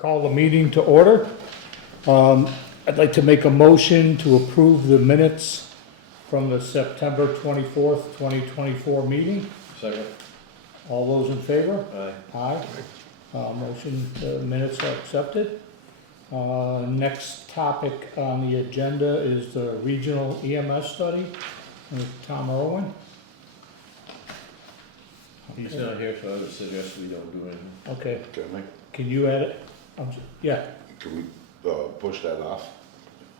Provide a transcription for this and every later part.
Call the meeting to order. I'd like to make a motion to approve the minutes from the September 24th, 2024 meeting. Second. All those in favor? Aye. Aye. Motion, minutes are accepted. Next topic on the agenda is the regional EMS study with Tom Irwin. He's not here, so I would suggest we don't do anything. Okay, Can can you edit? Yeah, we push that off?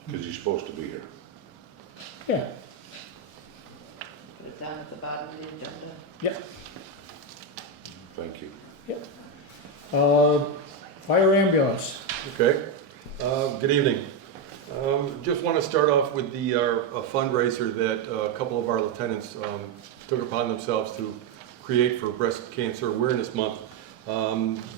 Because he's supposed to be here. yeah, Put it down at the bottom of the agenda. yeah, Thank you. yeah. Fire ambulance. Okay, good evening. Just want to start off with a fundraiser that a couple of our lieutenants took upon themselves to create for Breast Cancer Awareness Month.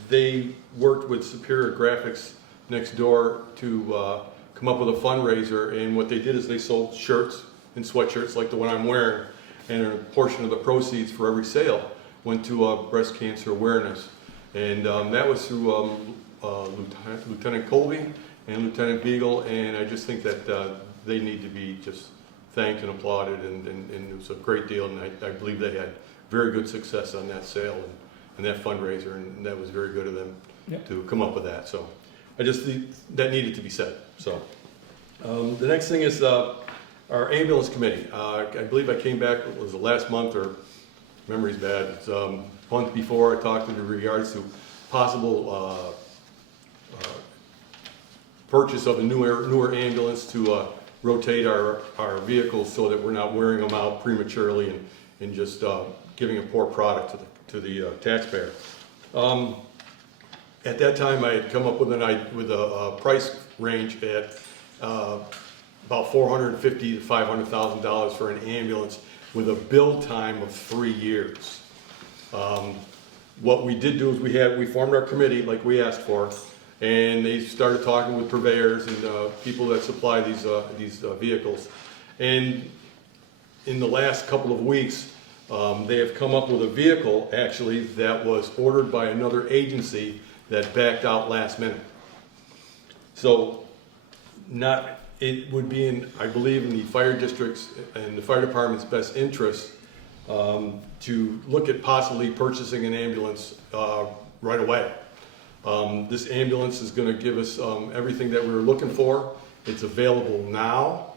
They worked with Superior Graphics next door to come up with a fundraiser, and what they did is they sold shirts and sweatshirts like the one I'm wearing, and a portion of the proceeds for every sale went to breast cancer awareness. And that was through Lieutenant Colby and Lieutenant Beagle, and I just think that they need to be just thanked and applauded, and it was a great deal, and I believe they had very good success on that sale and that fundraiser, and that was very good of them to come up with that. So I just think that needed to be said. So the next thing is our ambulance committee. I believe I came back, it was the last month, or memory's bad, it's month before I talked in regards to possible purchase of a newer ambulance to rotate our vehicles so that we're not wearing them out prematurely and just giving a poor product to the taxpayer. At that time, I had come up with a price range at about $450,000 to $500,000 for an ambulance with a build time of 3 years. What we did do is we formed our committee like we asked for, and they started talking with purveyors and people that supply these vehicles. And in the last couple of weeks, they have come up with a vehicle actually that was ordered by another agency that backed out last minute. So it would be I believe in the fire districts and the fire department's best interest to look at possibly purchasing an ambulance right away. This ambulance is going to give us everything that we were looking for. It's available now.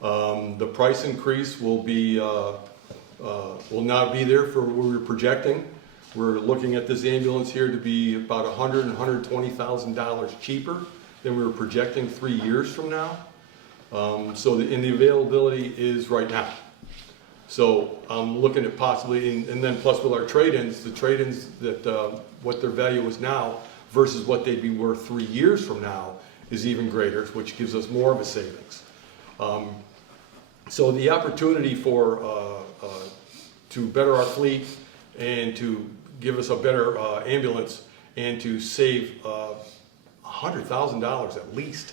The price increase will not be there for what we were projecting. We're looking at this ambulance here to be about $100,000 and $120,000 cheaper than we were projecting 3 years from now. So the availability is right now. So I'm looking at possibly, and then plus with our trade-ins, the trade-ins that what their value is now versus what they'd be worth 3 years from now is even greater, which gives us more of a savings. So the opportunity for to better our fleet and to give us a better ambulance and to save $100,000 at least,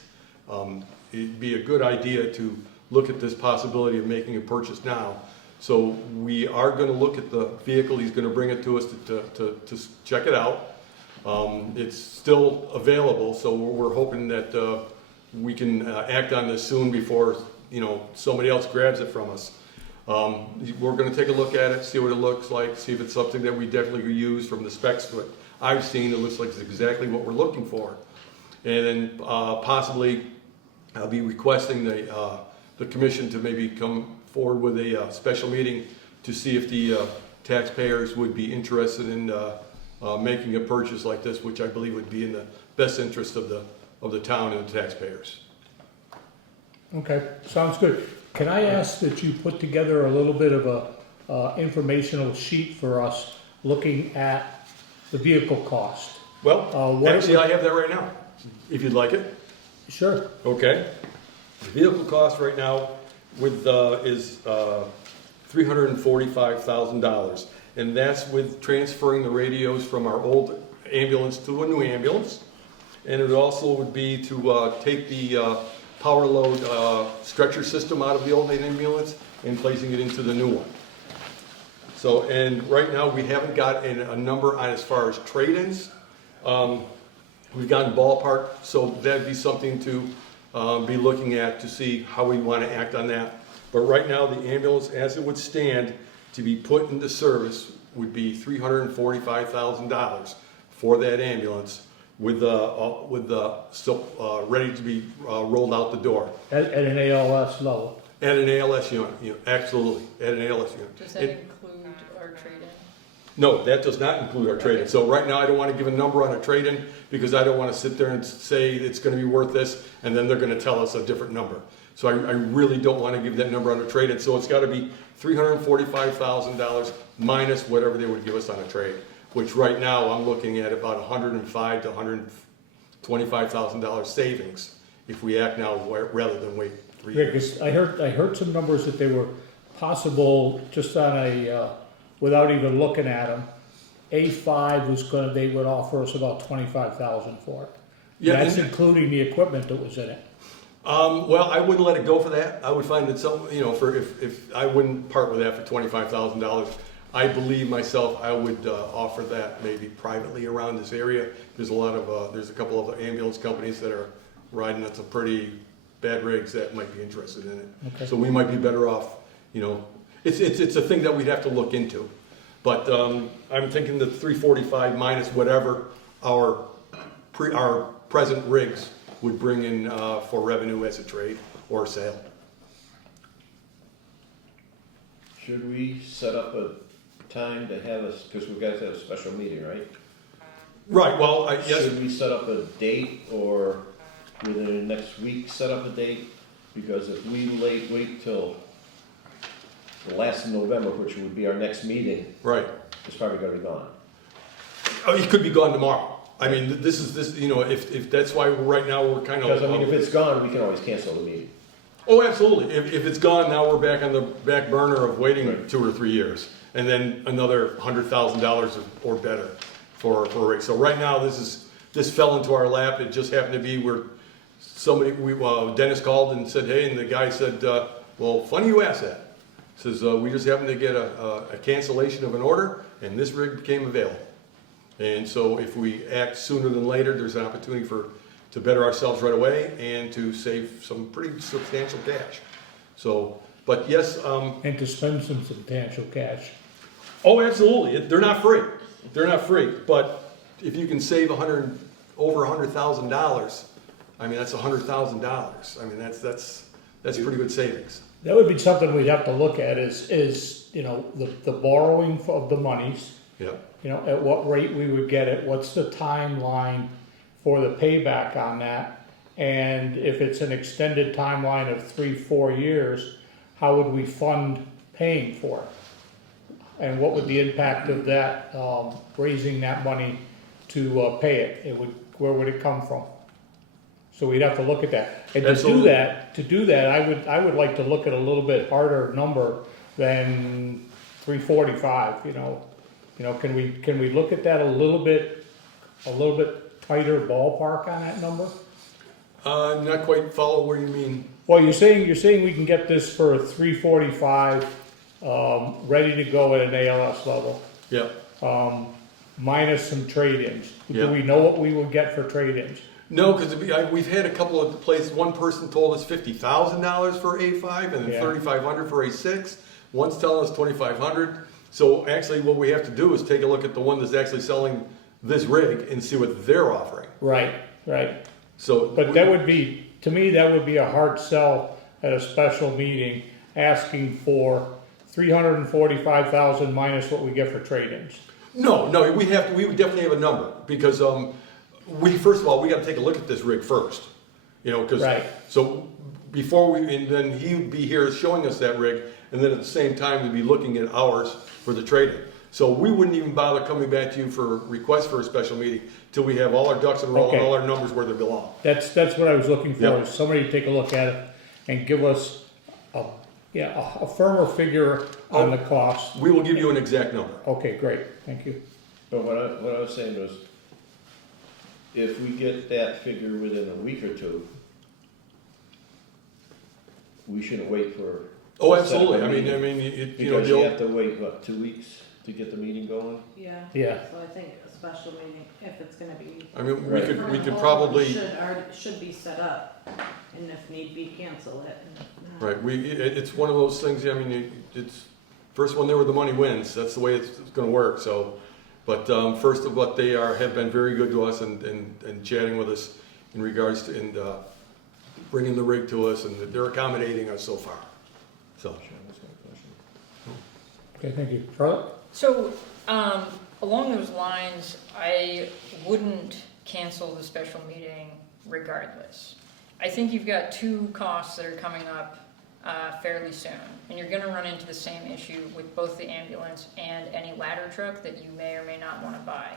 it'd be a good idea to look at this possibility of making a purchase now. So we are going to look at the vehicle. He's going to bring it to us to check it out. It's still available, so we're hoping that we can act on this soon before somebody else grabs it from us. We're going to take a look at it, see what it looks like, see if it's something that we definitely could use from the specs that I've seen. It looks like it's exactly what we're looking for. And then possibly I'll be requesting the commission to maybe come forward with a special meeting to see if the taxpayers would be interested in making a purchase like this, which I believe would be in the best interest of the town and the taxpayers. Okay, sounds good. Can I ask that you put together a little bit of a informational sheet for us looking at the vehicle cost? Well, actually, I have that right now, if you'd like it. Sure. Okay. The vehicle cost right now is $345,000, and that's with transferring the radios from our old ambulance to a new ambulance, and it also would be to take the power load stretcher system out of the old ambulance and placing it into the new one. So, and right now we haven't got a number on as far as trade-ins. We've gotten ballpark, so that'd be something to be looking at to see how we want to act on that. But right now, the ambulance, as it would stand, to be put into service would be $345,000 for that ambulance with the still ready to be rolled out the door At an ALS level. at an ALS unit. Absolutely, at an ALS unit. Does that include our trade-in? No, that does not include our trade-in. So right now, I don't want to give a number on a trade-in because I don't want to sit there and say it's going to be worth this, and then they're going to tell us a different number. So I really don't want to give that number on a trade-in. So it's got to be $345,000 minus whatever they would give us on a trade, which right now I'm looking at about $105,000 to $125,000 savings if we act now rather than wait 3 Yeah, years. because I heard some numbers that they were possible just on a, without even looking at them. A5 was they would offer us about 25,000 for it. Yeah, That's and- including the equipment that was in it. Well, I wouldn't let it go for that. I would find that if I wouldn't part with that for $25,000. I believe myself, I would offer that maybe privately around this area. There's a couple of ambulance companies that are riding on some pretty bad rigs that might be interested in it. Okay. So we might be better off, it's a thing that we'd have to look into. But I'm thinking that 345 minus whatever our present rigs would bring in for revenue as a trade or sale. Should we set up a time to have us, because we've got to have a special meeting, right? Right, well, yes, Should we set up a date, or within the next week set up a date? Because if we wait till the last of November, which would be our next meeting, right. it's probably gonna be gone. Oh, he could be gone tomorrow. I mean, if that's why right now we're kind Because, I mean, of. if it's gone, we can always cancel the meeting. Oh, absolutely. If it's gone, now we're back on the back burner of waiting Right. 2 or 3 years. And then another $100,000 or better for a rig. So right now, this fell into our lap. It just happened to be where Dennis called and said, hey, and the guy said, well, funny you asked that. Says, we just happened to get a cancellation of an order, and this rig became available. And so if we act sooner than later, there's an opportunity to better ourselves right away and to save some pretty substantial cash. So, but yes, And to spend some substantial cash. oh, absolutely. They're not free. They're not free. But if you can save over $100,000, I mean, that's $100,000. I mean, that's pretty good savings. That would be something we'd have to look at is the borrowing of the monies, Yeah. at what rate we would get it, what's the timeline for the payback on that? And if it's an extended timeline of 3-4 years, how would we fund paying for it? And what would the impact of that, raising that money to pay it? Where would it come from? So we'd have to look at that. And Absolutely. to do that, I would like to look at a little bit harder number than 345, can we look at that a little bit tighter ballpark on that number? Not quite follow where you mean. Well, you're saying we can get this for 345, ready to go at an ALS level, Yeah. minus some trade-ins. Yeah. Do we know what we will get for trade-ins? No, because we've had a couple of places. One person told us $50,000 for A5 and then Yeah. $3,500 for A6. One's telling us $2,500. So actually, what we have to do is take a look at the one that's actually selling this rig and see what they're offering. Right. So, But that would be, to me, that would be a hard sell at a special meeting, asking for 345,000 minus what we get for trade-ins. no, we would definitely have a number because first of all we got to take a look at this rig first, because Right. so and then he would be here showing us that rig, and then at the same time we'd be looking at ours for the trade-in. So we wouldn't even bother coming back to you for requests for a special meeting till we have all our ducks in a row and Okay. all our numbers where they belong. That's what I was looking for, Yep. is somebody to take a look at it and give us a firmer figure on the cost. We will give you an exact number. Okay, great, thank you. But what I was saying was, if we get that figure within a week or two, we shouldn't wait for. Oh, a separate absolutely. meeting. I mean, Because you have to wait, 2 weeks to get the meeting going? Yeah. Yeah. So I think special meeting if it's gonna be. I mean, Right. we could probably, Should be set up, and if need be, cancel it, and if not. right, it's one of those things, I mean, it's, first one there where the money wins, that's the way it's gonna work, so. But, first of what they have been very good to us and chatting with us in regards to, and, bringing the rig to us, and they're accommodating us so far, so. Okay, thank you. Charlotte? So, along those lines, I wouldn't cancel the special meeting regardless. I think you've got two costs that are coming up fairly soon, and you're gonna run into the same issue with both the ambulance and any ladder truck that you may or may not wanna buy.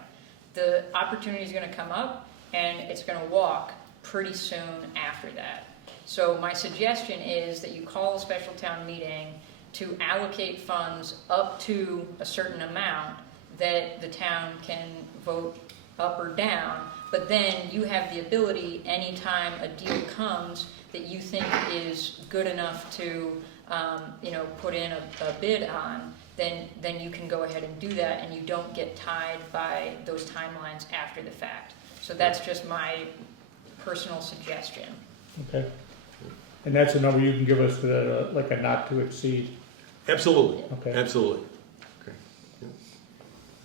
The opportunity is gonna come up, and it's gonna walk pretty soon after that. So my suggestion is that you call a special town meeting to allocate funds up to a certain amount that the town can vote up or down, but then you have the ability, anytime a deal comes that you think is good enough to, put in a bid on, then you can go ahead and do that, and you don't get tied by those timelines after the fact. So that's just my personal suggestion. Okay. And that's a number you can give us that, like a not to exceed. Absolutely, Okay. absolutely. Okay.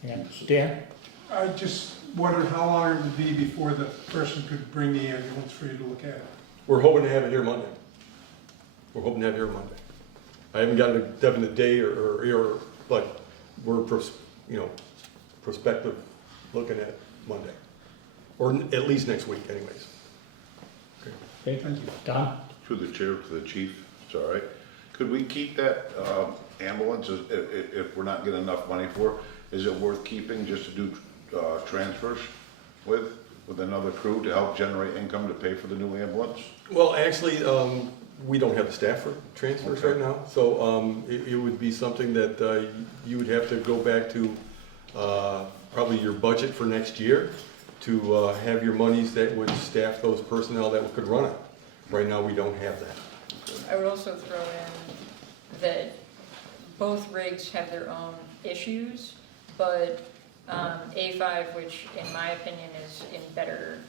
And Dan? I just wondered how long it would be before the person could bring the ambulance for you to look at it. We're hoping to have it here Monday. I haven't gotten a definite day or, but we're, prospective looking at Monday. Or at least next week anyways. Okay, thank you. Don? Through the chair to the chief, it's all right. Could we keep that ambulance if we're not getting enough money for it? Is it worth keeping just to do transfers with another crew to help generate income to pay for the new ambulance? Well, actually, we don't have the staff for transfers right now, so it would be something that you would have to go back to probably your budget for next year to have your monies that would staff those personnel that could run it. Right now, we don't have that. I would also throw in that both rigs have their own issues, but A5, which in my opinion is in better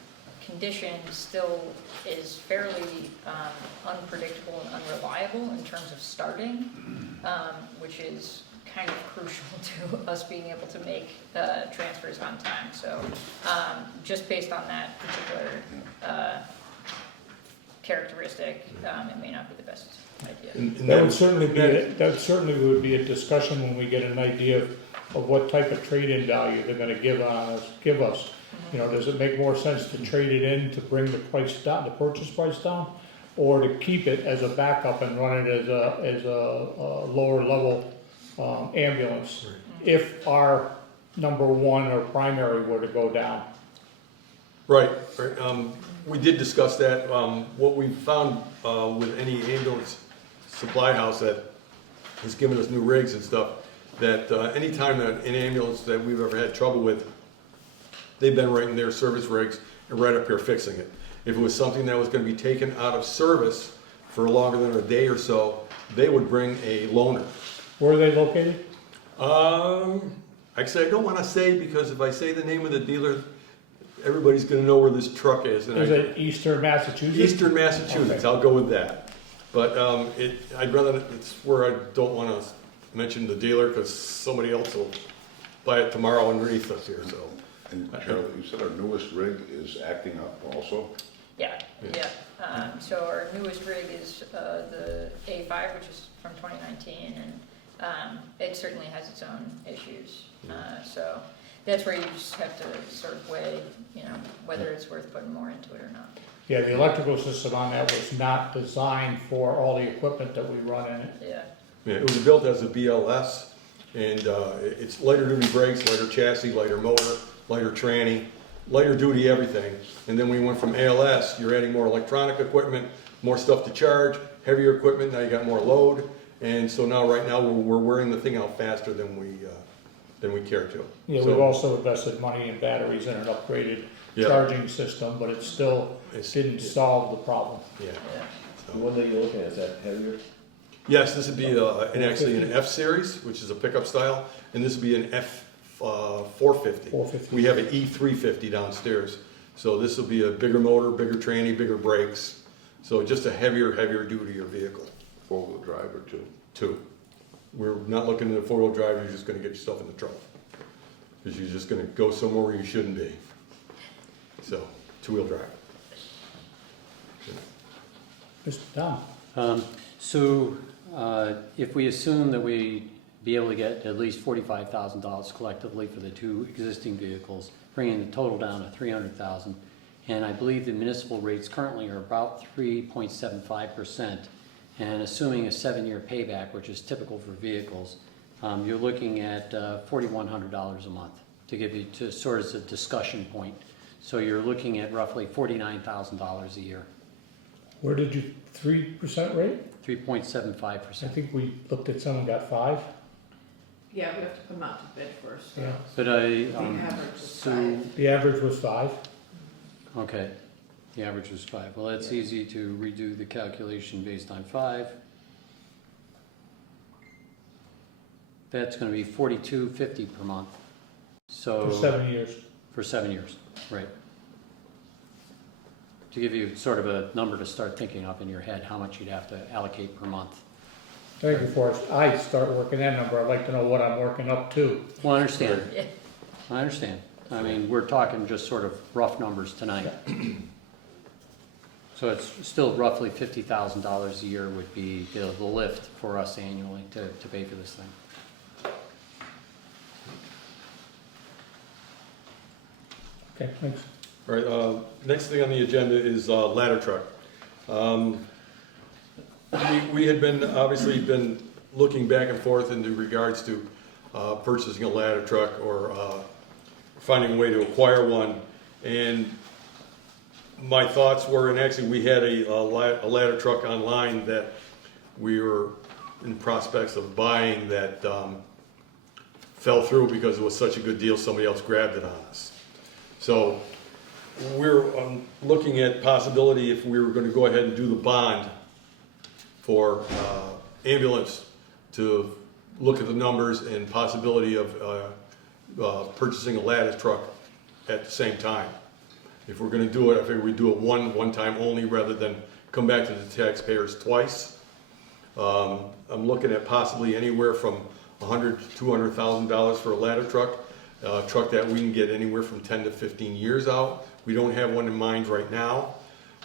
condition, still is fairly unpredictable and unreliable in terms of starting, which is kind of crucial to us being able to make transfers on time. So just based on that particular characteristic, it may not be the best idea. And That certainly would be a discussion when we get an idea of what type of trade-in value they're gonna give us. You know, does it make more sense to trade it in to bring the price down, the purchase price down? Or to keep it as a backup and run it as a lower level ambulance? If our number one or primary were to go down. Right. We did discuss that. What we found with any ambulance supply house that has given us new rigs and stuff, that any time that an ambulance that we've ever had trouble with, they've been right in their service rigs and right up here fixing it. If it was something that was going to be taken out of service for longer than a day or so, they would bring a loaner. Where are they located? Actually, I don't want to say, because if I say the name of the dealer, everybody's going to know where this truck is. And Is it Eastern Massachusetts? Eastern Massachusetts, Okay. I'll go with that. But I'd rather, it's where I don't want to mention the dealer because somebody else will buy it tomorrow underneath us here, so. And Charlotte, you said our newest rig is acting up also? Yeah. So our newest rig is the A5, which is from 2019, and it certainly has its own issues. So that's where you just have to sort of weigh, whether it's worth putting more into it or not. Yeah, the electrical system on that was not designed for all the equipment that we run in it. Yeah, it was built as a BLS, and it's lighter duty brakes, lighter chassis, lighter motor, lighter tranny, lighter duty everything. And then we went from ALS, you're adding more electronic equipment, more stuff to charge, heavier equipment, now you got more load. And so now, right now, we're wearing the thing out faster than we care to. Yeah, So, we've also invested money in batteries and an upgraded Yeah. charging system, but it still didn't solve the problem. Yeah. The one that you're looking at, is that heavier? Yes, this would be actually an F series, which is a pickup style, and this would be an 450. 450. We have an E350 downstairs. So this will be a bigger motor, bigger tranny, bigger brakes. So just a heavier duty vehicle. Four-wheel drive or two? Two. We're not looking at a four-wheel drive, you're just gonna get yourself in the trouble. Because you're just gonna go somewhere where you shouldn't be. So, two-wheel drive. Mr. Tom? If we assume that we be able to get at least $45,000 collectively for the two existing vehicles, bringing the total down to $300,000, and I believe the municipal rates currently are about 3.75%, and assuming a 7-year payback, which is typical for vehicles, you're looking at $4,100 a month to give you to sort of as a discussion point. So you're looking at roughly $49,000 a year, Where did you, 3% rate? 3.75%. I think we looked at some and got 5. Yeah, we have to come out to bid first. Yeah. But The average is so, 5. The average was 5. okay, the average was 5. Well, that's easy to redo the calculation based on 5. That's gonna be $42.50 per month. So. For 7 years. For 7 years, right. To give you sort of a number to start thinking up in your head, how much you'd have to allocate per month. I think before I start working that number, I'd like to know what I'm working up to. Well, I understand. Yeah. I understand. I mean, we're talking just sort of rough numbers tonight. So it's still roughly $50,000 a year would be the lift for us annually to pay for this thing. Okay, thanks. All right, next thing on the agenda is ladder truck. We had obviously been looking back and forth in regards to purchasing a ladder truck or finding a way to acquire one. And my thoughts were, and actually we had a ladder truck online that we were in prospects of buying that fell through because it was such a good deal, somebody else grabbed it on us. So we're looking at possibility if we were going to go ahead and do the bond for ambulance to look at the numbers and possibility of purchasing a ladder truck at the same time. If we're going to do it, I figure we do it one time only rather than come back to the taxpayers twice. I'm looking at possibly anywhere from $100,000 to $200,000 for a ladder truck. A truck that we can get anywhere from 10 to 15 years out. We don't have one in mind right now,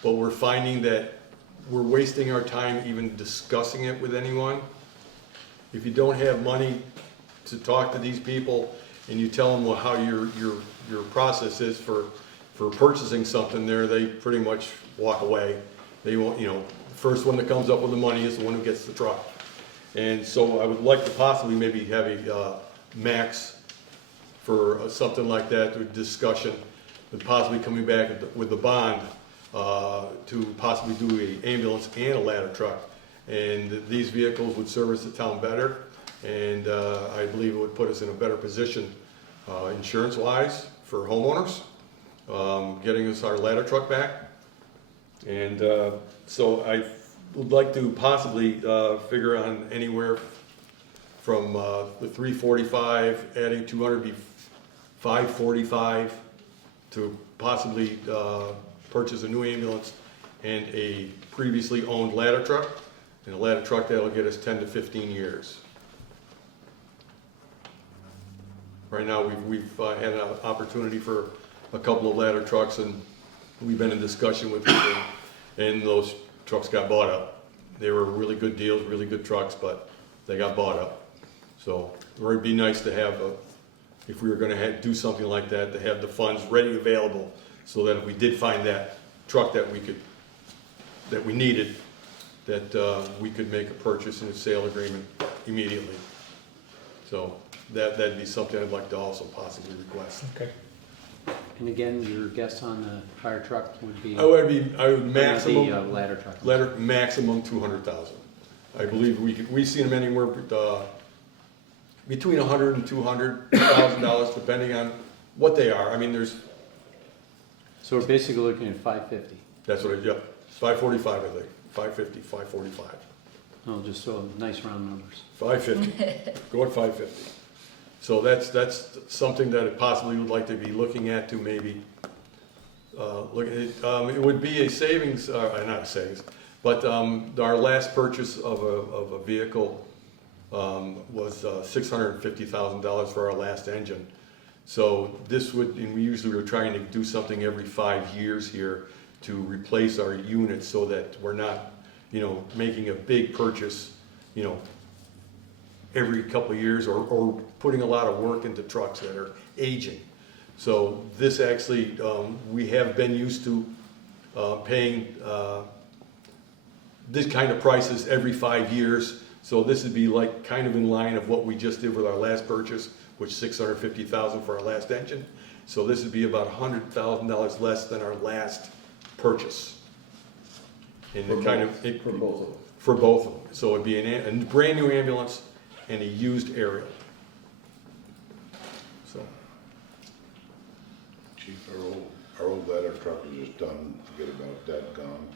but we're finding that we're wasting our time even discussing it with anyone. If you don't have money to talk to these people and you tell them how your process is for purchasing something there, they pretty much walk away. They won't, the first one that comes up with the money is the one who gets the truck. And so I would like to possibly maybe have a max for something like that, a discussion, and possibly coming back with the bond to possibly do an ambulance and a ladder truck. And these vehicles would service the town better, and I believe it would put us in a better position insurance-wise for homeowners, getting us our ladder truck back. And so I would like to possibly figure on anywhere from the 345, adding 200 be 545 to possibly purchase a new ambulance and a previously owned ladder truck, and a ladder truck that'll get us 10 to 15 years. Right now we've had an opportunity for a couple of ladder trucks, and we've been in discussion with people, and those trucks got bought up. They were really good deals, really good trucks, but they got bought up. So it would be nice to have if we were going to do something like that, to have the funds ready, available, so that if we did find that truck that we needed, that we could make a purchase and a sale agreement immediately. So that'd be something I'd like to also possibly request. Okay. And again, your guess on the fire truck would be? I would maximum The ladder truck. ladder maximum 200,000. I believe we've seen them anywhere between $100,000 and $200,000, depending on what they are. I mean, So we're basically looking at 550. that's what yeah, 545 I think, 550, 545. Oh, just so nice round numbers. 550, go at 550. So that's something that I possibly would like to be looking at to maybe, look at it. It would be a savings, not a savings, but our last purchase of a vehicle was $650,000 for our last engine. So this would, and we usually were trying to do something every 5 years here to replace our units so that we're not, making a big purchase, every couple of years or putting a lot of work into trucks that are aging. So this actually, we have been used to paying this kind of prices every 5 years. So this would be like kind of in line of what we just did with our last purchase, which $650,000 for our last engine. So this would be about $100,000 less than our last purchase. And For it kind both- of for both of them. for both of them. So it'd be a brand new ambulance and a used aerial. So Chief, our old ladder truck is just done, forget about it, dead, gone.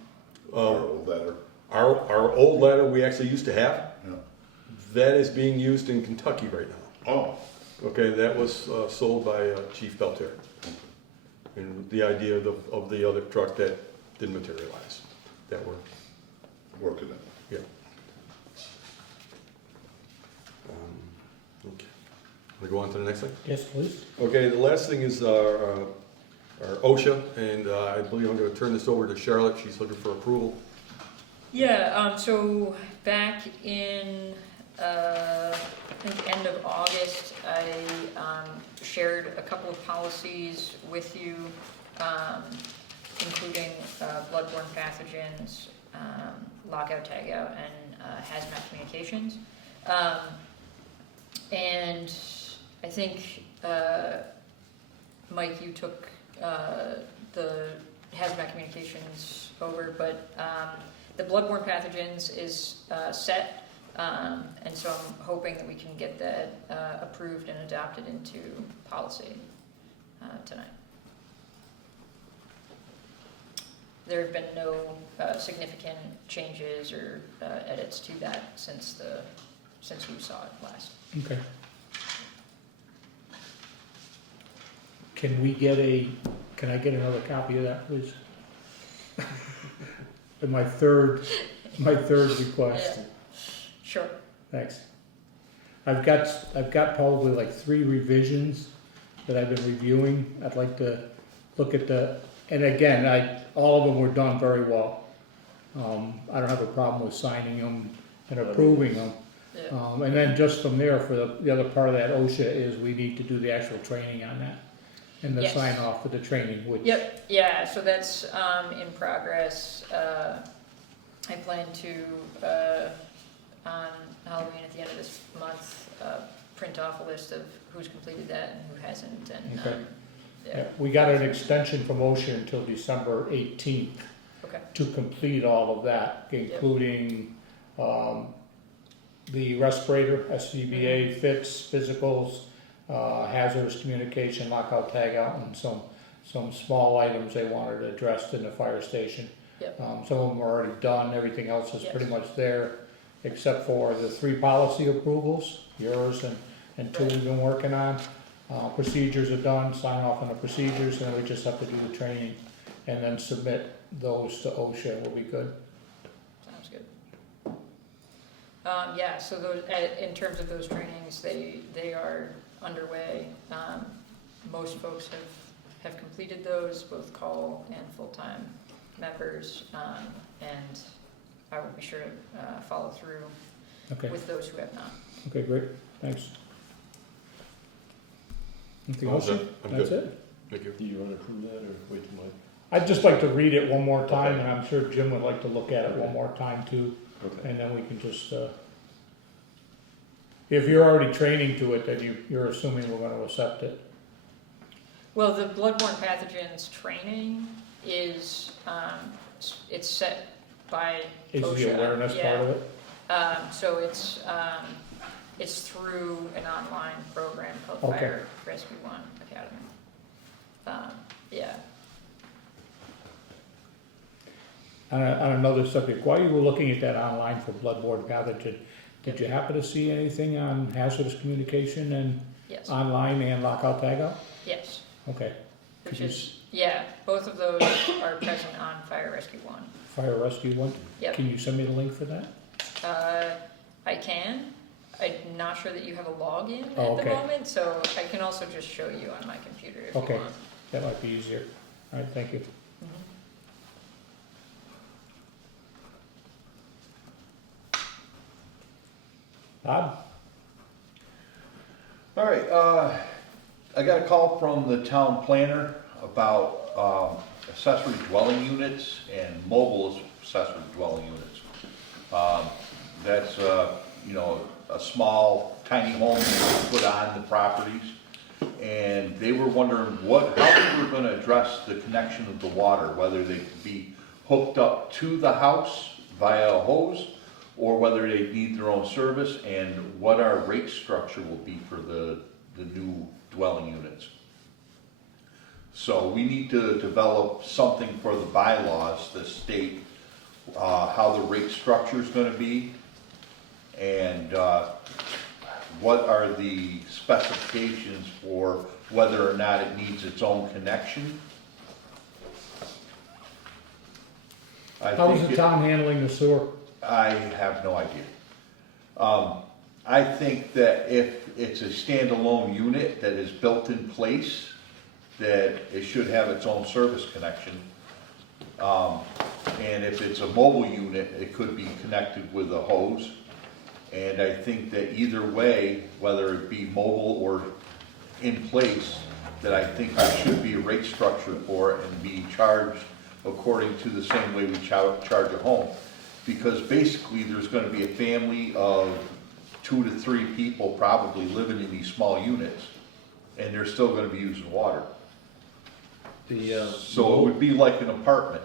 Our old ladder, our old ladder we actually used to have, yeah. that is being used in Kentucky right now. Oh, Okay, that was sold by Chief Belter. And the idea of the other truck that didn't materialize, that were, working it. yeah. Okay. Want to go on to the next thing? Yes, please. Okay, the last thing is our OSHA, and I believe I'm gonna turn this over to Charlotte, she's looking for approval. Yeah, so back in, I think end of August, I shared a couple of policies with you, including bloodborne pathogens, lockout, tagout, and hazmat communications. And I think, Mike, you took the hazmat communications over, but the bloodborne pathogens is set, and so I'm hoping that we can get that approved and adopted into policy tonight. There have been no significant changes or edits to that since we saw it last. Okay. Can I get another copy of that, please? And my third request. Yeah. Sure. Thanks. I've got probably like 3 revisions that I've been reviewing. I'd like to look at and again, all of them were done very well. I don't have a problem with signing them and approving them. Yeah. And then just from there, for the other part of that OSHA is we need to do the actual training on that. And the Yes. sign off for the training, which. Yep, yeah, so that's in progress. I plan to, on Halloween at the end of this month, print off a list of who's completed that and who hasn't, and, Okay. yeah, Yeah, we got an extension from OSHA until December 18th okay, to complete all of that, including the respirator, SCBA, fits, physicals, hazardous communication, lockout, tagout, and some small items they wanted addressed in the fire station. Yep. Some of them are already done, everything else is Yes. pretty much there, except for the 3 policy approvals, yours and 2 we've been working on. Procedures are done, sign off on the procedures, and then we just have to do the training, and then submit those to OSHA, will be good. sounds good. Yeah, so those, in terms of those trainings, they are underway. Most folks have completed those, both call and full-time members, and I will be sure to follow through Okay, with those who have not. okay, great, thanks. Anything All else? set. Sir? I'm That's good. it? Thank you. Do you wanna approve that, or wait till Mike? I'd just like to read it one more time, and I'm sure Jim would like to look at it one more time too, Okay. and then we can just, if you're already training to it, then you're assuming we're gonna accept it. Well, the bloodborne pathogens training is, it's set by Is OSHA. the awareness part of it? So it's through an online program called Okay. Fire Rescue One Academy. Yeah, On another subject, while you were looking at that online for bloodborne pathogen, did you happen to see anything on hazardous communication and yeah. Yes, Online and lockout tagout? yes, Okay. which Could you is, yeah, both of those are present on Fire Rescue One. Fire rescue one? Yep. Can you send me the link for that? I can. I'm not sure that you have a login Oh, at the okay. moment, so I can also just show you on my computer if you Okay. want. That might be easier. All right, thank you. Mhm. Bob? All right, I got a call from the town planner about accessory dwelling units and mobile accessory dwelling units. That's, you know, a small tiny home that they put on the properties. And they were wondering how we were gonna address the connection of the water, whether they could be hooked up to the house via a hose, or whether they need their own service, and what our rate structure will be for the new dwelling units. So we need to develop something for the bylaws that state how the rate structure is gonna be, and what are the specifications for whether or not it needs its own connection. I How's think the it- town handling the sewer? I have no idea. I think that if it's a standalone unit that is built in place, that it should have its own service connection. And if it's a mobile unit, it could be connected with a hose. And I think that either way, whether it be mobile or in place, that I think there should be a rate structure for it and be charged according to the same way we charge a home. Because basically, there's gonna be a family of 2 to 3 people probably living in these small units, and they're still gonna be using water. So it would be like an apartment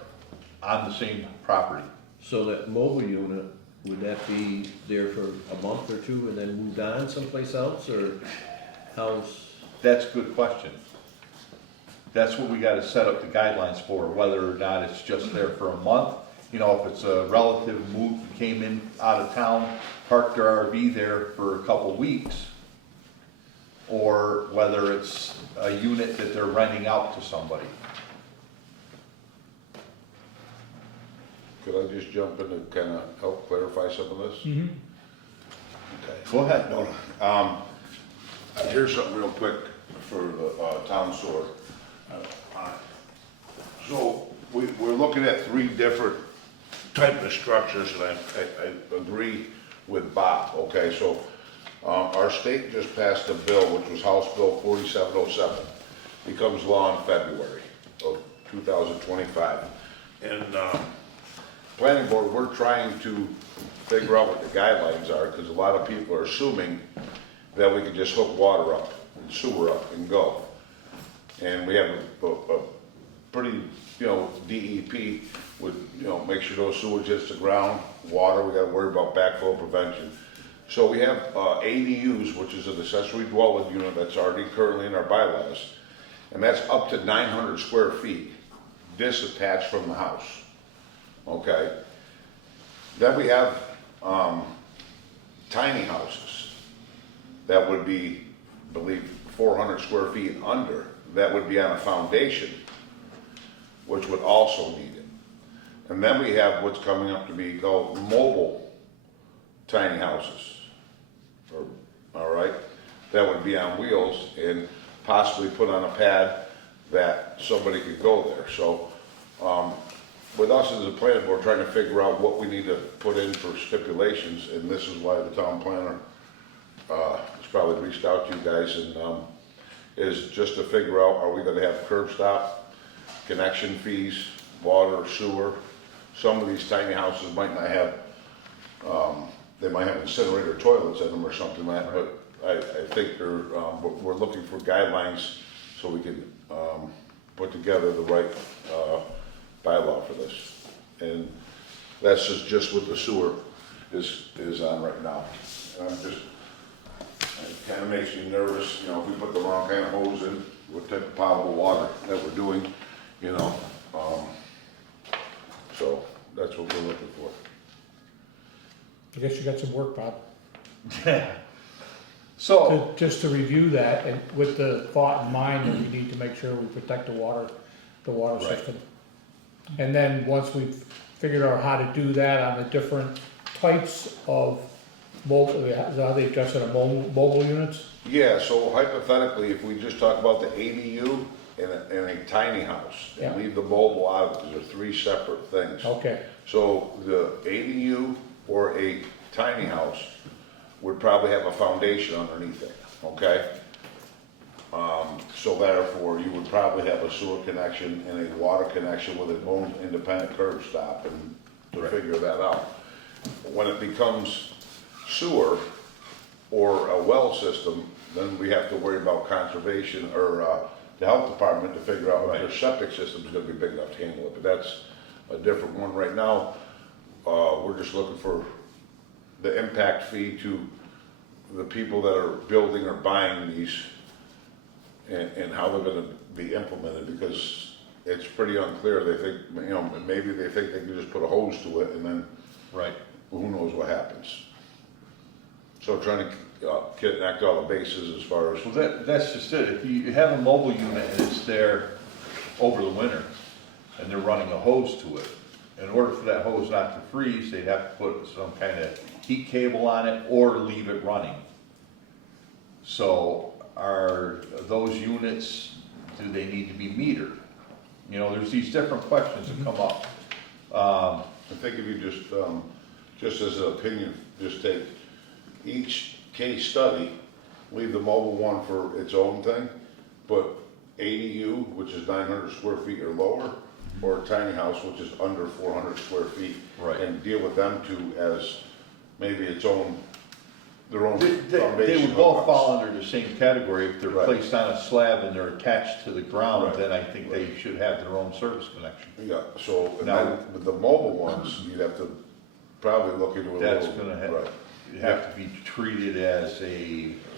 on the same property. So that mobile unit, would that be there for a month or two and then moved on someplace else, or how's? That's a good question. That's what we gotta set up the guidelines for, whether or not it's just there for a month. You know, if it's a relative moved, came in out of town, parked their RV there for a couple weeks, or whether it's a unit that they're renting out to somebody. Could I just jump in and kind of help clarify some of this? Mm-hmm. Okay. Go ahead. No, here's something real quick for the town sewer. So we're looking at 3 different type of structures, and I agree with Bob, okay? So our state just passed a bill, which was House Bill 4707. Becomes law in February of 2025. And planning board, we're trying to figure out what the guidelines are, because a lot of people are assuming that we can just hook water up and sewer up and go. And we have a pretty, you know, DEP would, you know, make sure those sewage hits the ground, water, we gotta worry about backflow prevention. So we have ADUs, which is an accessory dwelling unit that's already currently in our bylaws, and that's up to 900 square feet, disattached from the house. Okay. Then we have tiny houses that would be, I believe, 400 square feet and under. That would be on a foundation, which would also need it. And then we have what's coming up to be called mobile tiny houses. All right, that would be on wheels and possibly put on a pad that somebody could go there. So. With us as a planning board, trying to figure out what we need to put in for stipulations, and this is why the town planner has probably reached out to you guys, and is just to figure out, are we gonna have curb stop, connection fees, water, sewer? Some of these tiny houses might not have, they might have incinerator toilets in them or something like that, but I think they're, we're looking for guidelines so we can put together the right bylaw for this. And that's just what the sewer is on right now. And I'm just, it kind of makes me nervous, you know, if we put the wrong kind of hose in, what type of potable water that we're doing, you know. So that's what we're looking for. I guess you got some work, Bob. So, just to review that, and with the thought in mind that we need to make sure we protect the water Right. system. And then, once we've figured out how to do that on the different types of mobile, is how they address it, mobile units? Yeah, so hypothetically, if we just talk about the ADU and a tiny house, Yeah. and leave the mobile out, because they're three separate things. Okay, So the ADU or a tiny house would probably have a foundation underneath it, okay? So therefore, you would probably have a sewer connection and a water connection with its own independent curb stop and to Right. figure that out. When it becomes sewer or a well system, then we have to worry about conservation or the health department to figure out if their septic system is gonna be big enough to handle it, but that's a different one. Right now, we're just looking for the impact fee to the people that are building or buying these and how they're gonna be implemented, because it's pretty unclear. They think, you know, maybe they think they can just put a hose to it and then right, who knows what happens. So trying to connect all the bases as far as, well, that's just it. If you have a mobile unit and it's there over the winter, and they're running a hose to it, in order for that hose not to freeze, they'd have to put some kind of heat cable on it or leave it running. So are those units, do they need to be metered? You know, there's these different questions that come up. I think if you just as an opinion, just take each case study, leave the mobile one for its own thing, but ADU, which is 900 square feet or lower, or a tiny house, which is under 400 square feet. Right. And deal with them two as maybe its own, their own They foundation. would both hookups. fall under the same category. If they're Right. placed on a slab and they're attached to the ground, Right. then I think they should have their own service connection. Yeah, so, and Now- then with the mobile ones, you'd have to probably look into a little. That's gonna have, Right. have to be treated as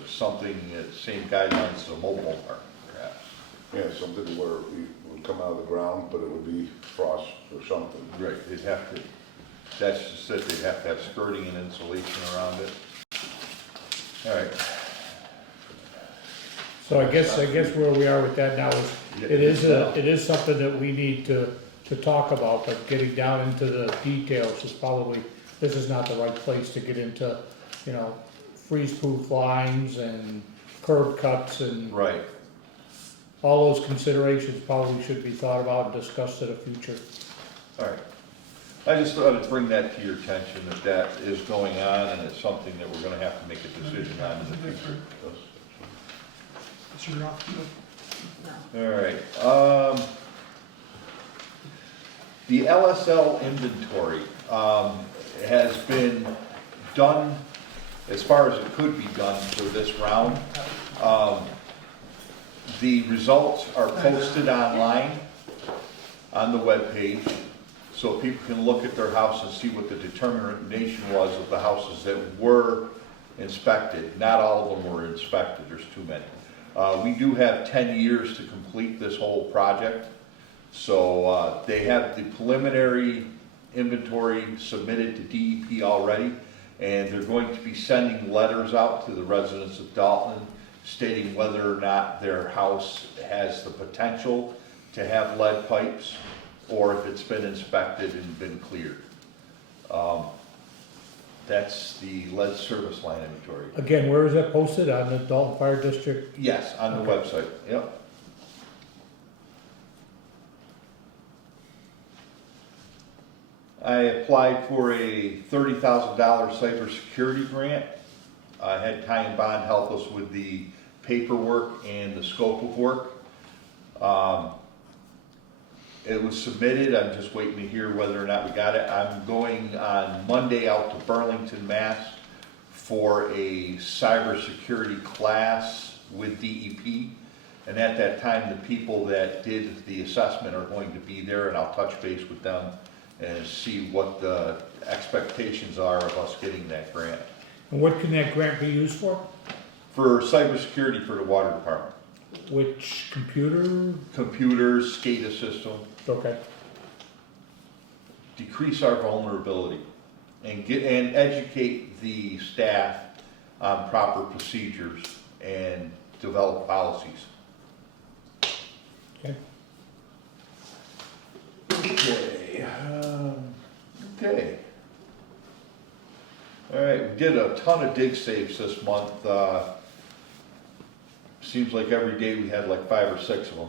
something, same guidelines as a mobile home park, perhaps. Yeah, something where it would come out of the ground, but it would be frost or something. Right, they'd have to, that's just it, they'd have to have skirting and insulation around it. All right. so I guess where we are with that now is, it is something that we need to talk about, but getting down into the details is probably, this is not the right place to get into, you know, freeze-proof lines and curb cuts and Right, all those considerations probably should be thought about and discussed in the future. all right. I just thought I'd bring that to your attention, that that is going on, and it's something that we're gonna have to make a decision on in the future. It's your off. No. All right, the LSL inventory, has been done as far as it could be done for this round. The results are posted online on the webpage, so people can look at their house and see what the determination was of the houses that were inspected. Not all of them were inspected, there's too many. We do have 10 years to complete this whole project. So they have the preliminary inventory submitted to DEP already, and they're going to be sending letters out to the residents of Dalton stating whether or not their house has the potential to have lead pipes, or if it's been inspected and been cleared. That's the lead service line inventory. Again, where is that posted? On the Dalton Fire District? Yes, on the website, yep. I applied for a $30,000 cybersecurity grant. I had Ty and Bond help us with the paperwork and the scope of work. It was submitted, I'm just waiting to hear whether or not we got it. I'm going on Monday out to Burlington, Mass. For a cybersecurity class with DEP. And at that time, the people that did the assessment are going to be there, and I'll touch base with them and see what the expectations are of us getting that grant. And what can that grant be used for? For cybersecurity for the water department. Which computer? Computers, SCADA system, Okay, decrease our vulnerability and educate the staff on proper procedures and develop policies. Okay. Okay. All right, we did a ton of dig safes this month. Seems like every day we had like 5 or 6 of them.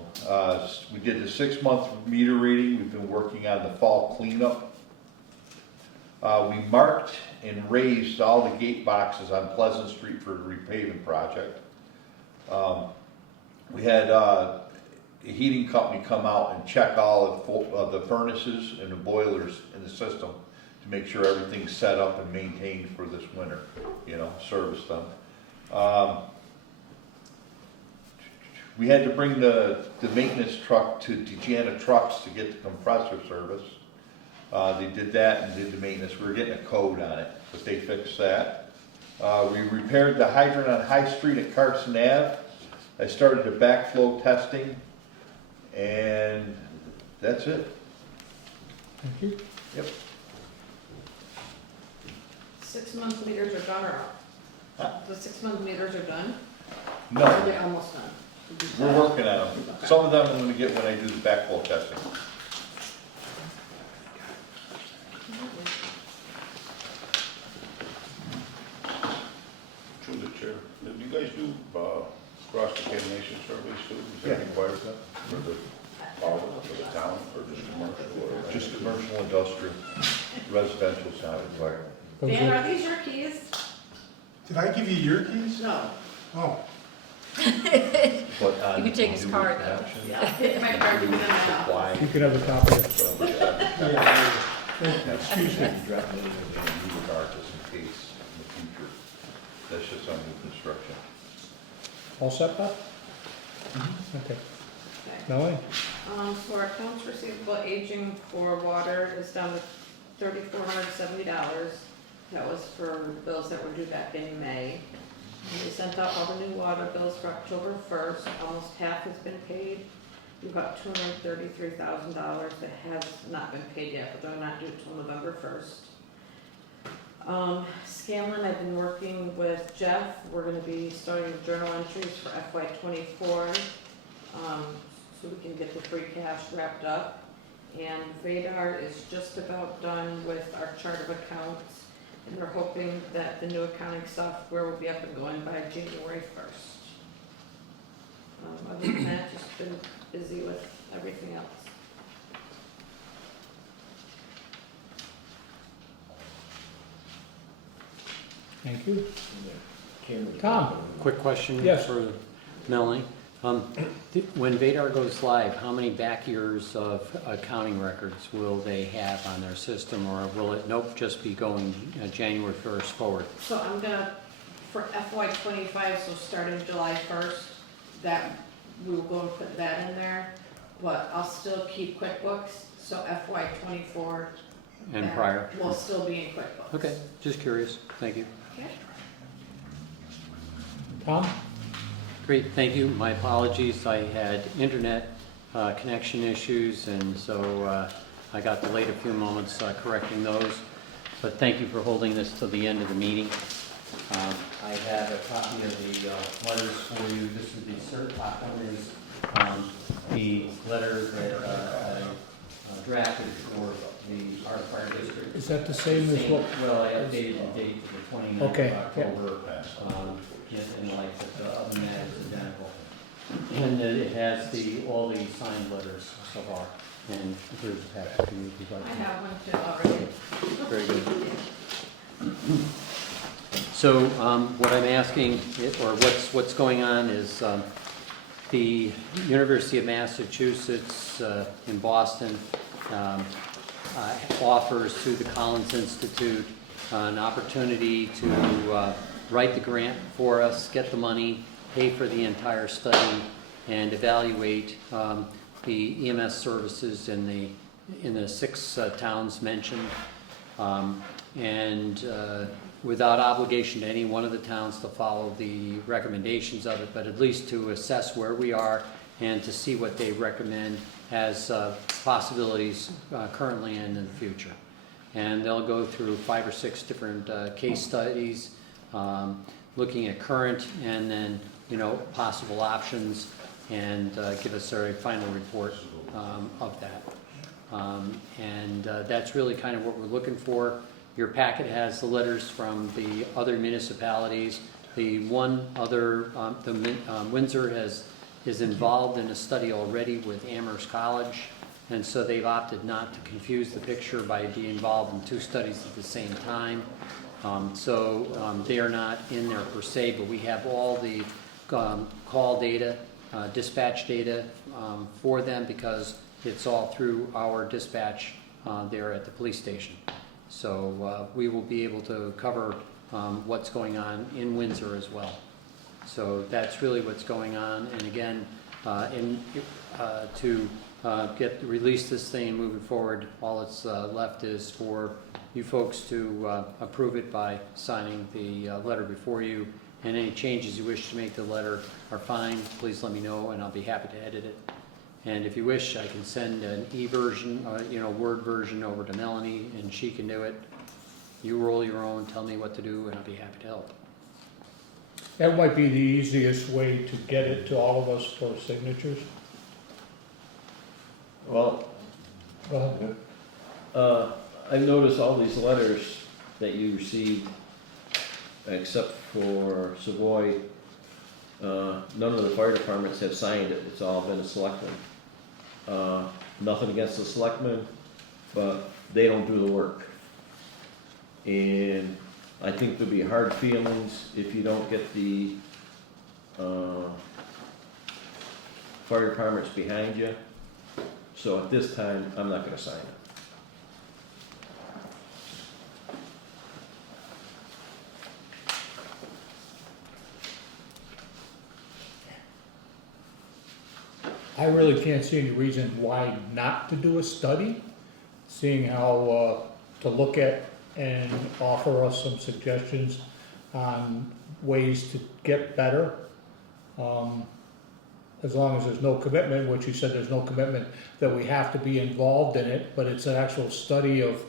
We did the 6-month meter reading. We've been working on the fall cleanup. We marked and raised all the gate boxes on Pleasant Street for the repaving project. We had a heating company come out and check all of the furnaces and the boilers in the system to make sure everything's set up and maintained for this winter, you know, service them. We had to bring the maintenance truck to Dejanna Trucks to get the compressor service. They did that and did the maintenance. We were getting a code on it, but they fixed that. We repaired the hydrant on High Street at Carson Ave. I started the backflow testing, and that's it. Thank you. Yep. 6-month meters are done or up? Huh? The 6-month meters are done? No, Or they're almost done? we're working on them. Some of them I'm gonna get when I do the backflow testing. Through the chair, do you guys do cross-contamination surveys too? Is that Yeah. required for the, for the town, or just commercial? Or Just commercial, industrial, residential side required. Dan, are these your keys? Did I give you your keys? No. Oh, But You can take his card, though. Yeah, my card is in my Why? You can have a copy. Excuse me. Drop it in the new card just in case in the future. That's just on new construction. All set, Beth? Okay. Okay. Melanie? So our accounts receivable aging for water is down to $3,470. That was for bills that were due back in May. And we sent out all the new water bills for October 1st. Almost half has been paid. We've got $233,000 that has not been paid yet, but they're not due till November 1st. Scanlon, I've been working with Jeff. We're gonna be starting journal entries for FY24, so we can get the free cash wrapped up. And Vadar is just about done with our chart of accounts, and we're hoping that the new accounting software will be up and going by January 1st. Other than that, just been busy with everything else. Thank you. Cameron. Tom? Quick question Yes. for Melanie. When Vadar goes live, how many back years of accounting records will they have on their system, or will it, just be going January 1st forward? So I'm gonna, for FY25, so starting July 1st, that, we will go and put that in there, but I'll still keep QuickBooks, so FY24. And that prior? will still be in QuickBooks. Okay, just curious. Thank you. Okay. Tom? Great, thank you. My apologies. I had internet connection issues, and so I got delayed a few moments correcting those. But thank you for holding this till the end of the meeting. I have a copy of the letters for you. This is the cert top one is the letter that I drafted for our fire district. Is that the same as what? Well, I updated the date to the 29th Okay, of October. And like that, other than that, it's identical. And it has all the signed letters so far. And here's a packet for you if you'd like. I have one too already. Very good. So what I'm asking, or what's going on is the University of Massachusetts in Boston offers through the Collins Institute an opportunity to write the grant for us, get the money, pay for the entire study, and evaluate the EMS services in the 6 towns mentioned. Without obligation to any one of the towns to follow the recommendations of it, but at least to assess where we are and to see what they recommend as possibilities currently and in the future. And they'll go through 5 or 6 different case studies. looking at current and then, possible options, and give us a final report of that. That's really kind of what we're looking for. Your packet has the letters from the other municipalities. The one other, Windsor is involved in a study already with Amherst College, and so they've opted not to confuse the picture by being involved in two studies at the same time. They are not in there per se, but we have all the call data, dispatch data for them, because it's all through our dispatch there at the police station. So we will be able to cover what's going on in Windsor as well. So that's really what's going on. And again, to release this thing and move it forward, all that's left is for you folks to approve it by signing the letter before you. And any changes you wish to make to the letter are fine. Please let me know, and I'll be happy to edit it. And if you wish, I can send an e-version, Word version over to Melanie, and she can do it. You roll your own, tell me what to do, and I'll be happy to help. That might be the easiest way to get it to all of us for signatures. Well, Go ahead. I've noticed all these letters that you received, except for Savoy, none of the fire departments have signed it. It's all been a selectman. Nothing against the selectmen, but they don't do the work. And I think there'll be hard feelings if you don't get the fire departments behind you. So at this time, I'm not gonna sign it. I really can't see any reason why not to do a study, seeing how to look at and offer us some suggestions on ways to get better. As long as there's no commitment, which you said there's no commitment that we have to be involved in it, but it's an actual study of,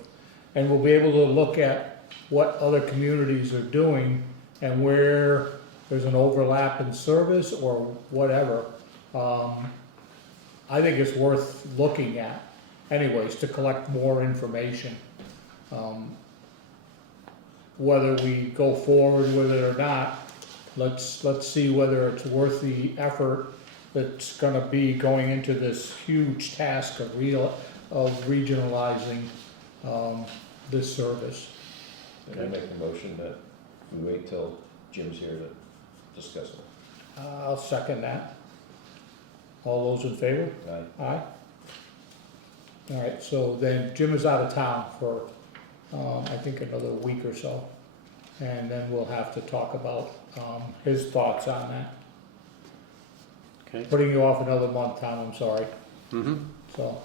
and we'll be able to look at what other communities are doing and where there's an overlap in service or whatever. I think it's worth looking at anyways, to collect more information. Whether we go forward with it or not, let's see whether it's worth the effort that's gonna be going into this huge task of regionalizing this service. And I make the motion that we wait till Jim's here to discuss it. I'll second that. All those in favor? Aye. Aye. All right, so then Jim is out of town for, I think another week or so. And then we'll have to talk about, his thoughts on that. Okay. Putting you off another month, Tom, I'm sorry, Mm-hmm. so.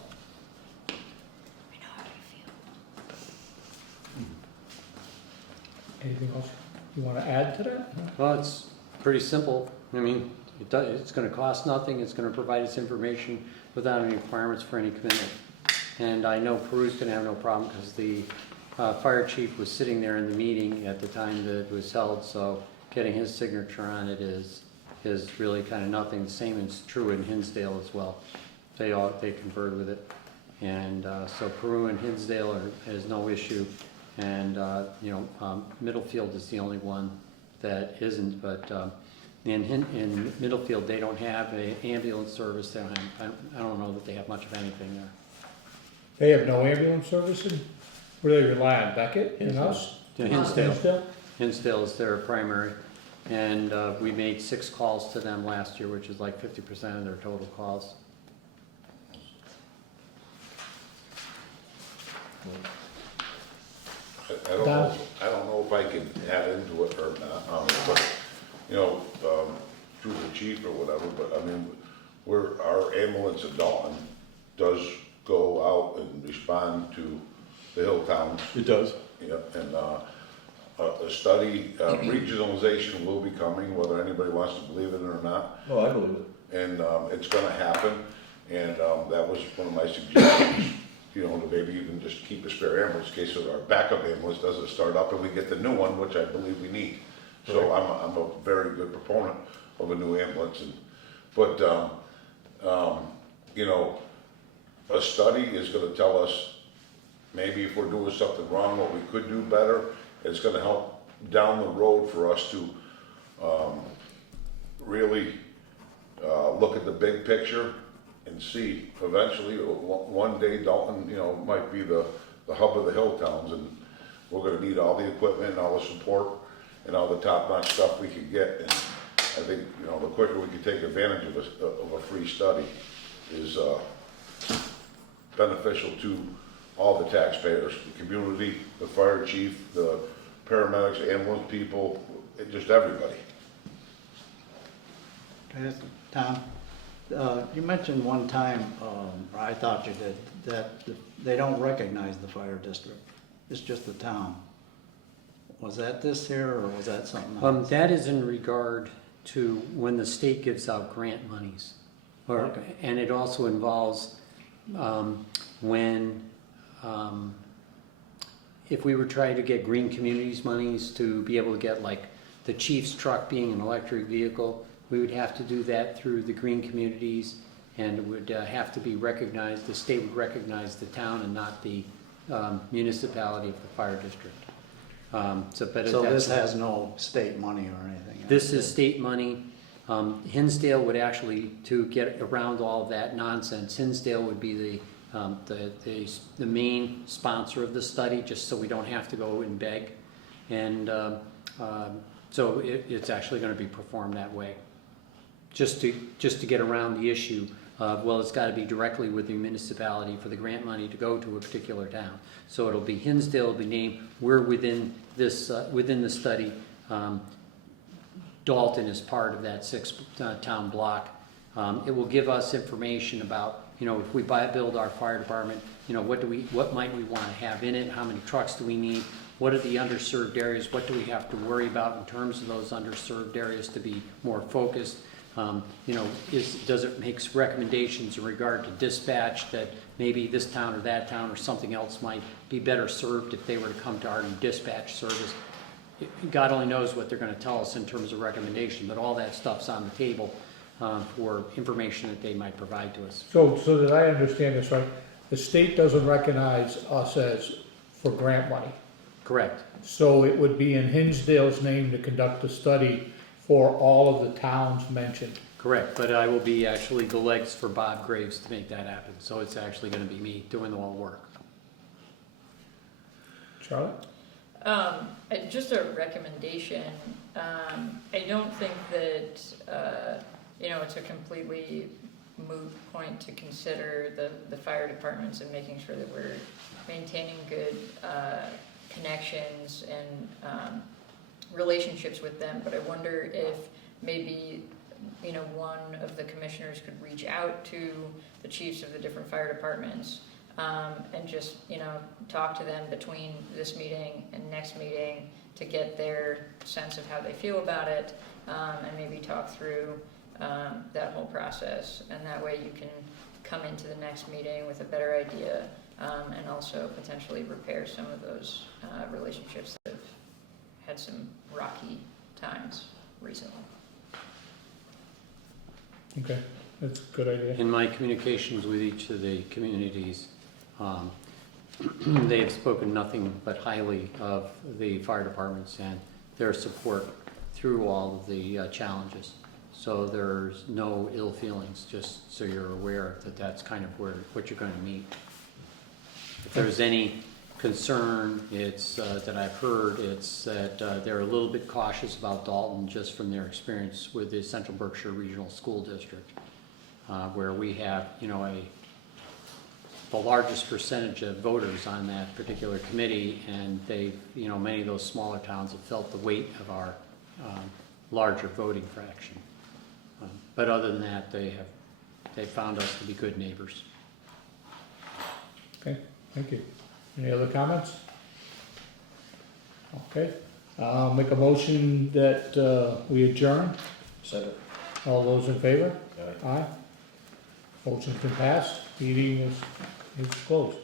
Anything else you wanna add to that? Well, it's pretty simple. I mean, it's gonna cost nothing, it's gonna provide us information without any requirements for any commitment. And I know Peru's gonna have no problem, because the fire chief was sitting there in the meeting at the time that it was held, so getting his signature on it is really kind of nothing. The same is true in Hinsdale as well. They conferred with it. And so Peru and Hinsdale is no issue. And, Middlefield is the only one that isn't, but in Middlefield, they don't have an ambulance service. They don't have, I don't know that they have much of anything there. They have no ambulance service in, where they rely on Beckett and us? Hinsdale. Hinsdale is their primary. And we made 6 calls to them last year, which is like 50% of their total calls. I don't know if I can add into it or not, but, through the chief or whatever, but I mean, our ambulance in Dalton does go out and respond to the hill towns. It does. Yeah, and a study, regionalization will be coming, whether anybody wants to believe it or not. Oh, I believe it. And it's gonna happen, and that was one of my suggestions, to maybe even just keep a spare ambulance in case our backup ambulance doesn't start up and we get the new one, which I believe we need. So I'm a very good proponent of a new ambulance, but you know, a study is gonna tell us maybe if we're doing something wrong, what we could do better. It's gonna help down the road for us to really look at the big picture and see eventually, one day Dalton, you know, might be the hub of the hill towns, and we're gonna need all the equipment and all the support and all the top-notch stuff we can get. And I think, you know, the quicker we can take advantage of a free study is beneficial to all the taxpayers, the community, the fire chief, the paramedics, ambulance people, just everybody. Yes, Tom, you mentioned one time, or I thought you did, that they don't recognize the fire district. It's just the town. Was that this here, or was that something else? That is in regard to when the state gives out grant monies. Okay. And it also involves when, if we were trying to get green communities monies to be able to get, like, the chief's truck being an electric vehicle, we would have to do that through the green communities, and it would have to be recognized, the state would recognize the town and not the municipality of the fire district. So this has no state money or anything? This is state money. Hinsdale would actually, to get around all of that nonsense, Hinsdale would be the main sponsor of the study, just so we don't have to go and beg. And so it's actually going to be performed that way, just to get around the issue of, well, it's got to be directly with the municipality for the grant money to go to a particular town. So it'll be Hinsdale, it'll be named. We're within this within the study. Dalton is part of that 6-town block. It will give us information about, you know, if we build our fire department, you know, what might we want to have in it? How many trucks do we need? What are the underserved areas? What do we have to worry about in terms of those underserved areas to be more focused? You know, does it make recommendations in regard to dispatch that maybe this town or that town or something else might be better served if they were to come to our dispatch service? God only knows what they're going to tell us in terms of recommendation, but all that stuff's on the table for information that they might provide to us. So that I understand this right, the state doesn't recognize us as for grant money. Correct. So it would be in Hinsdale's name to conduct a study for all of the towns mentioned. Correct, but I will be actually the legs for Bob Graves to make that happen. So it's actually going to be me doing all the work. Charlotte? Just a recommendation. I don't think that, you know, it's a completely moot point to consider the fire departments and making sure that we're maintaining good connections and relationships with them. But I wonder if maybe, you know, one of the commissioners could reach out to the chiefs of the different fire departments and just, you know, talk to them between this meeting and next meeting to get their sense of how they feel about it, and maybe talk through that whole process. And that way you can come into the next meeting with a better idea, and also potentially repair some of those relationships that have had some rocky times recently. Okay, that's a good idea. In my communications with each of the communities, they have spoken nothing but highly of the fire departments and their support through all of the challenges. So there's no ill feelings, just so you're aware that that's kind of what you're going to meet. If there's any concern, it's that I've heard, it's that they're a little bit cautious about Dalton just from their experience with the Central Berkshire Regional School District, where we have, you know, the largest percentage of voters on that particular committee, and they, you know, many of those smaller towns have felt the weight of our larger voting fraction. But other than that, they found us to be good neighbors. Okay, thank you. Any other comments? Okay, I'll make a motion that we adjourn. Second. All those in favor? Aye. Aye. Motion can pass. Meeting is closed.